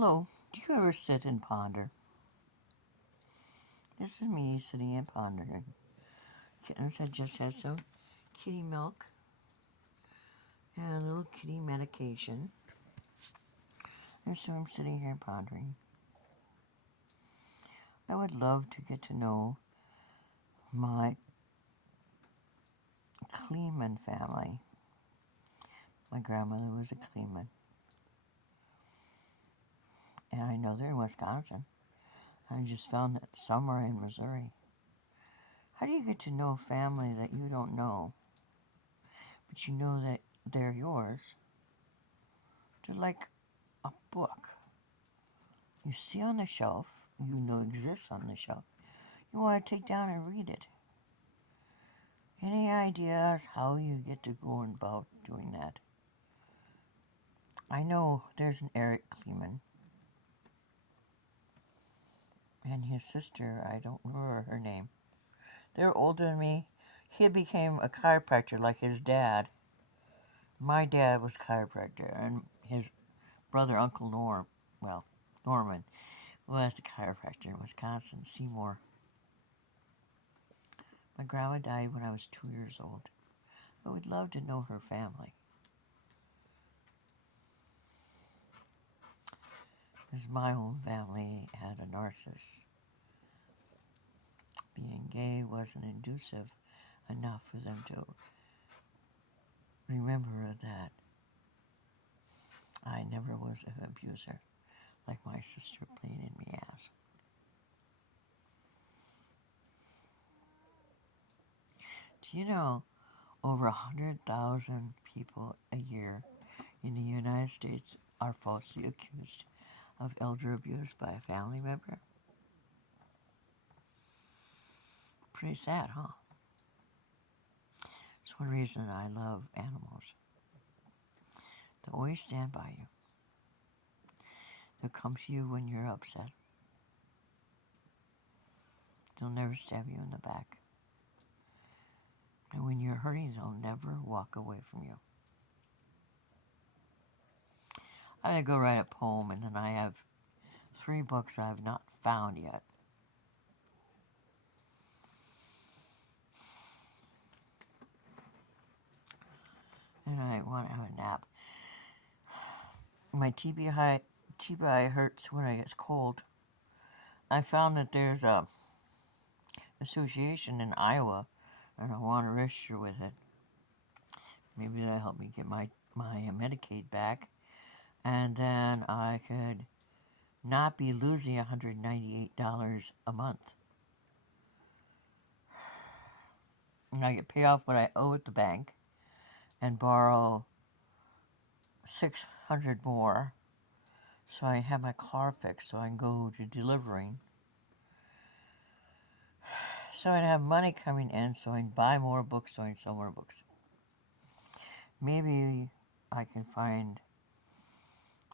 Hello, do you ever sit and ponder? This is me sitting and pondering. Kittens had just had some kitty milk and a little kitty medication. And so I'm sitting here pondering. I would love to get to know my Kleeman family. My grandmother was a Kleeman. And I know they're in Wisconsin. I just found that somewhere in Missouri. How do you get to know a family that you don't know, but you know that they're yours? They're like a book. You see on the shelf, you know exists on the shelf. You want to take down and read it. Any ideas how you get to go about doing that? I know there's an Eric Kleeman and his sister, I don't remember her name. They're older than me. He became a chiropractor like his dad. My dad was a chiropractor, and his brother, Uncle Norman, was a chiropractor in Wisconsin, Seymour. My grandma died when I was 2 years old. I would love to know her family. Because my own family had a narcissist. Being gay wasn't inducive enough for them to remember that I never was an abuser like my sister painted me as. Do you know over 100,000 people a year in the United States are falsely accused of elder abuse by a family member? Pretty sad, huh? It's one reason I love animals. They'll always stand by you. They'll come to you when you're upset. They'll never stab you in the back. And when you're hurting, they'll never walk away from you. I'm going to go write a poem, and then I have 3 books I've not found yet. And I want to have a nap. My TBI hurts when it gets cold. I found that there's a association in Iowa, and I want to register with it. Maybe that'll help me get my Medicaid back, and then I could not be losing $198 a month. And I could pay off what I owe at the bank and borrow $600 more so I have my car fixed so I can go to delivering. So I'd have money coming in so I can buy more books, so I can sell more books. Maybe I can find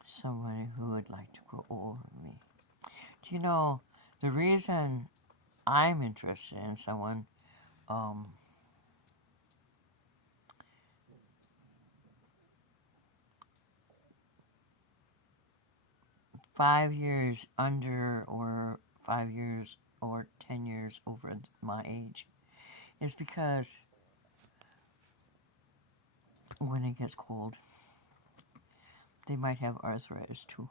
someone who would like to grow old with me. Do you know, the reason I'm interested in someone 5 years under or 5 years or 10 years over my age is because when it gets cold, they might have arthritis too.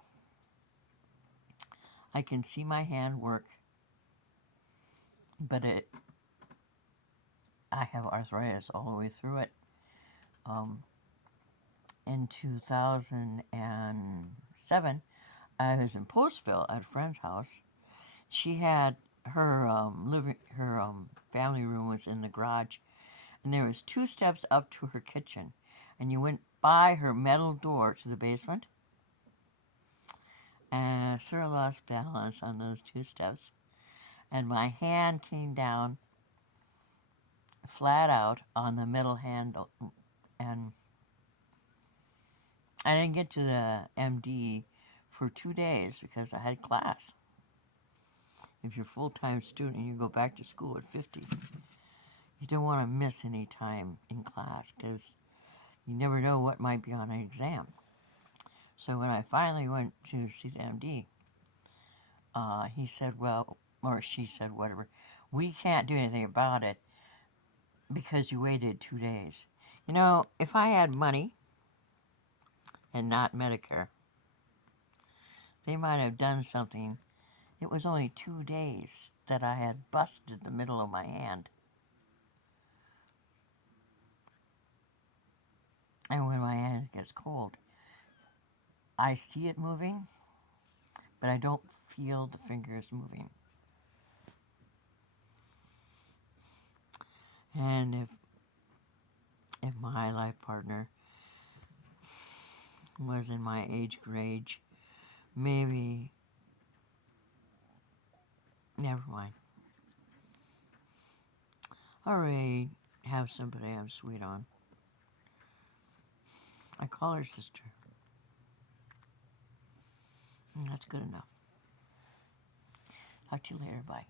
I can see my hand work, but I have arthritis all the way through it. In 2007, I was in Postville at a friend's house. She had her family room was in the garage, and there was 2 steps up to her kitchen, and you went by her metal door to the basement. And I sort of lost balance on those 2 steps, and my hand came down flat out on the metal handle, and I didn't get to the MD for 2 days because I had class. If you're a full-time student and you go back to school at 50, you don't want to miss any time in class because you never know what might be on an exam. So when I finally went to see the MD, he said, well, or she said, whatever, we can't do anything about it because you waited 2 days. You know, if I had money and not Medicare, they might have done something. It was only 2 days that I had busted the middle of my hand. And when my hand gets cold, I see it moving, but I don't feel the fingers moving. And if my life partner was in my age grade, maybe, never mind. I already have somebody I'm sweet on. I call her sister. And that's good enough. Talk to you later. Bye.